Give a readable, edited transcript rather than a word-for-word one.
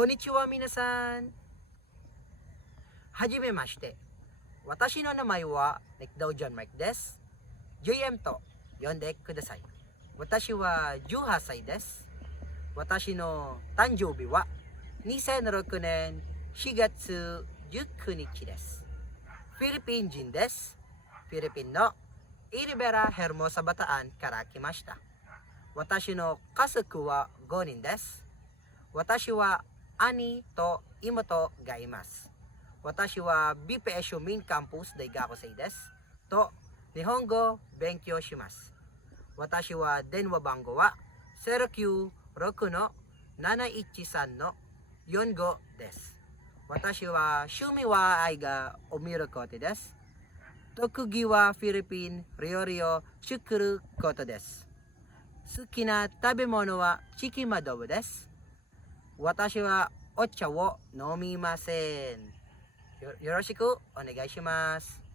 こんにちは皆さん。はじめまして。私の名前はNickdaw John Mikeです。JM と呼んでください。私は18歳です。私の誕生日は2006年4月19日です。フィリピン人です。フィリピンのイリベラ・ヘルモサ・バタアンから来ました。私の家族は5人です。私は兄と妹がいます。私は BPSU メインカンパス大学生です。と日本語を勉強します。私は電話番号は0966の713の45です。私は趣味は愛がお見ることです。特技はフィリピン料理を作ることです。好きな食べ物はチキンマドブです。私はお茶を飲みません。よろしくお願いします。